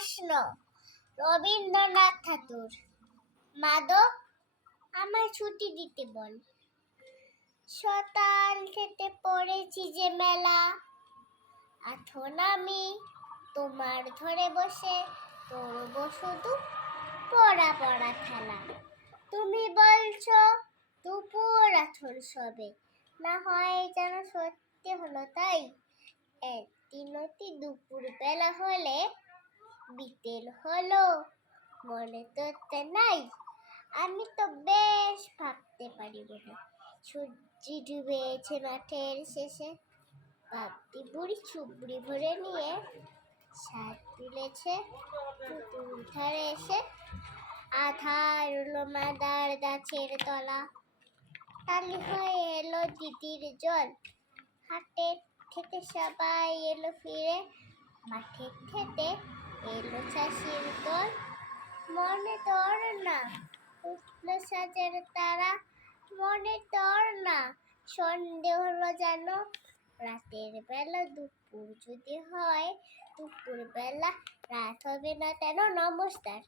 প্রশ্ন। রবীন্দ্রনাথ ঠাকুর। মাদো, আমায় ছুটি দিতে বল। সকাল থেকে পড়েছি যে মেলা, এখন আমি তোমার ধরে বসে করব শুধু পড়া পড়া খেলা। তুমি বলছো দুপুর এখন সবে, না হয় যেন সত্যি হলো তাই। একদিন অতি দুপুর বেলা হলে বিকেল হলো, মনে তো নাই। আমি তো বেশ ভাবতে পারি বলে, সূর্য ডুবেছে মাঠের শেষে। ভাবতি বুড়ি চুবড়ি ভরে নিয়ে সাত তুলেছে পুতুল ধারে এসে। আধার উলো মাদার গাছের তলা, কালি হয়ে এলো দিদির জল। হাটের থেকে সবাই এলো ফিরে, মাঠের থেকে এলো চাষির দল। মনে তোর না উঠলো সাজের তারা, মনে তোর না সন্ধে হলো যেন। রাতের বেলা দুপুর যদি হয়, দুপুর বেলা রাত হবে না কেন? নমস্কার।